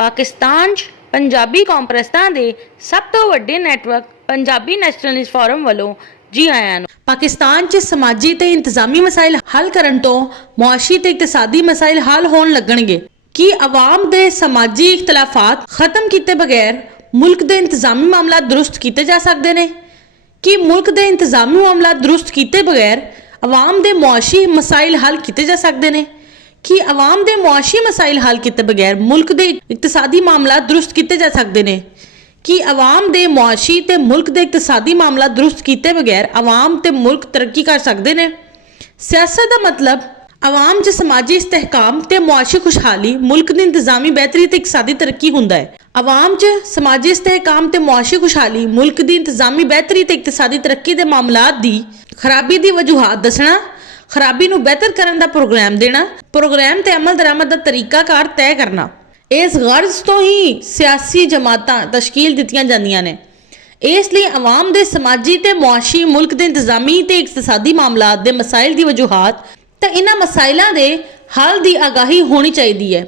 ਪਾਕਿਸਤਾਨ 'ਚ ਪੰਜਾਬੀ ਕੌਂਪਰੈਸਾਂ ਦੇ ਸਭ ਤੋਂ ਵੱਡੇ ਨੈਟਵਰਕ ਪੰਜਾਬੀ ਨੈਸ਼ਨਲਿਸਟ ਫੋਰਮ ਵੱਲੋਂ ਜੀ ਆਇਆਂ ਨੂੰ। ਪਾਕਿਸਤਾਨ 'ਚ ਸਮਾਜੀ ਤੇ ਇੰਤਜ਼ਾਮੀ ਮਸਾਇਲ ਹੱਲ ਕਰਨ ਤੋਂ ਮੁਆਸ਼ੀ ਤੇ ਇਕਤਸਾਦੀ ਮਸਾਇਲ ਹੱਲ ਹੋਣ ਲੱਗਣਗੇ। ਕੀ ਆਵਾਮ ਦੇ ਸਮਾਜੀ ਇਖਤਲਾਫਾਤ ਖਤਮ ਕੀਤੇ ਬਗੈਰ ਮੁਲਕ ਦੇ ਇੰਤਜ਼ਾਮੀ ਮਾਮਲਾਤ ਦਰੁਸਤ ਕੀਤੇ ਜਾ ਸਕਦੇ ਨੇ? ਕੀ ਮੁਲਕ ਦੇ ਇੰਤਜ਼ਾਮੀ ਮਾਮਲਾਤ ਦਰੁਸਤ ਕੀਤੇ ਬਗੈਰ ਆਵਾਮ ਦੇ ਮੁਆਸ਼ੀ ਮਸਾਇਲ ਹੱਲ ਕੀਤੇ ਜਾ ਸਕਦੇ ਨੇ? कि आवाम दे मुआशी मसाइल हल किए बगैर मुल्क दे इकतसादी मामलात दुरुस्त किए जा सकते हैं? कि आवाम दे मुआशी ते मुल्क दे इकतसादी मामलात दुरुस्त किए बगैर आवाम ते मुल्क तरक्की कर सकते हैं? सियासत का मतलब आवाम च समाजी इस्तेहकाम ते मुआशी खुशहाली, मुल्क की इंतजामी बेहतरी ते इकतसादी तरक्की हुंदा है। आवाम च समाजी इस्तेहकाम ते मुआशी खुशहाली, मुल्क की इंतजामी बेहतरी ते इकतसादी तरक्की के मामलात की खराबी की वजूहात दसना, खराबी नूं बेहतर करने का प्रोग्राम देना, प्रोग्राम ते अमल दरामद का तरीकाकार तय करना। इस गर्ज तो ही सियासी जमातां तश्कील दित्तियां जांदियां ने। इसलिए आवाम दे समाजी ते मुआशी, मुल्क दे इंतजामी ते इकतसादी मामलात दे मसाइल दी वजूहात ते इन्हां मसाइलां दे हल दी आगाही होनी चाहिदी है।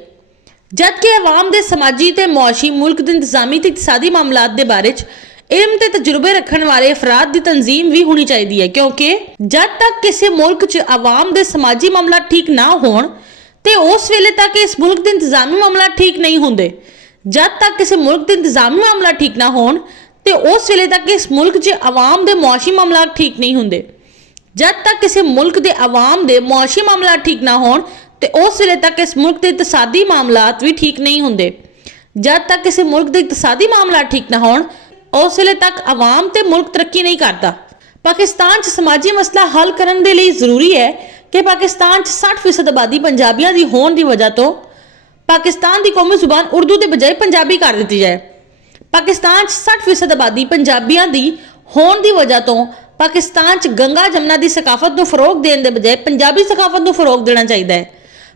जबकि आवाम दे समाजी ते मुआशी, मुल्क दे इंतजामी ते इकतसादी मामलात दे बारे च इल्म ते तजुर्बे रखने वाले अफराद की तंजीम भी होनी चाहिए है, क्योंकि जब तक किसी मुल्क च आवाम दे समाजी मामला ठीक ना होण ते उस वेले तक इस मुल्क के इंतजामी मामला ठीक नहीं होंदे। जब तक किसी मुल्क के इंतजामी मामला ठीक ना होण ते उस वेले तक इस मुल्क च आवाम दे मुआशी मामला ठीक नहीं होंदे। जब तक किसी मुल्क के आवाम दे मुआशी मामला ठीक ना होण ते उस वेले तक इस मुल्क के इकतसादी मामलात भी ठीक नहीं होंदे। जब तक किसी मुल्क के इकतसादी मामला ठीक ना होण उस वेले तक आवाम ते मुल्क तरक्की नहीं करता। पाकिस्तान च समाजी मसला हल करने के लिए जरूरी है कि पाकिस्तान च 60% आबादी पंजाबियों की होने की वजह तो पाकिस्तान की कौमी जुबान उर्दू के बजाय पंजाबी कर दी जाए। पाकिस्तान च 60% आबादी पंजाबियों की होने की वजह तो पाकिस्तान च गंगा जमुना की सकाफत को फरोग देने के बजाय पंजाबी सकाफत को फरोग देना चाहिए है।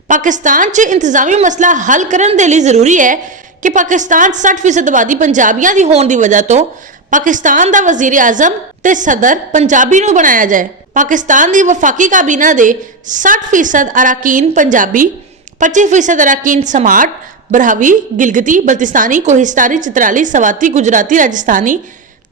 पाकिस्तान च इंतजामी मसला हल करने के लिए जरूरी है कि पाकिस्तान 60% आबादी पंजाबियों की होने की वजह तो पाकिस्तान का वजीर आजम ते सदर पंजाबी नूं बनाया जाए। पाकिस्तान की वफाकी काबीना के 60% अराकीन पंजाबी, 25% अराकीन समाट, बरहावी, गिलगिती, बल्तिस्तानी, कोहिस्तानी, चित्राली, सवाती, गुजराती, राजस्थानी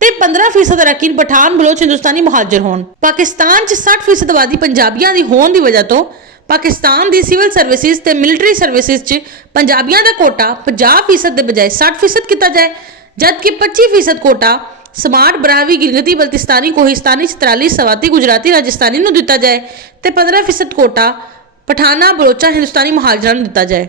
ते 15% अराकीन पठान, बलोच, हिंदुस्तानी मुहाजिर होण। पाकिस्तान च 60% आबादी पंजाबियों की होने की वजह तो पाकिस्तान की सिविल सर्विसिज ते मिलिटरी सर्विसिज च पंजाबियों का कोटा 50% के बजाय 60% किया जाए, जबकि 25% कोटा समाट, बरावी, गिलगिती, बल्तिस्तानी, कोहिस्तानी, चित्राली, सवाती, गुजराती, राजस्थानी नूं दिता जाए ते 15% कोटा पठाना, बलोचा, हिंदुस्तानी मुहाजिरां नूं दिता जाए।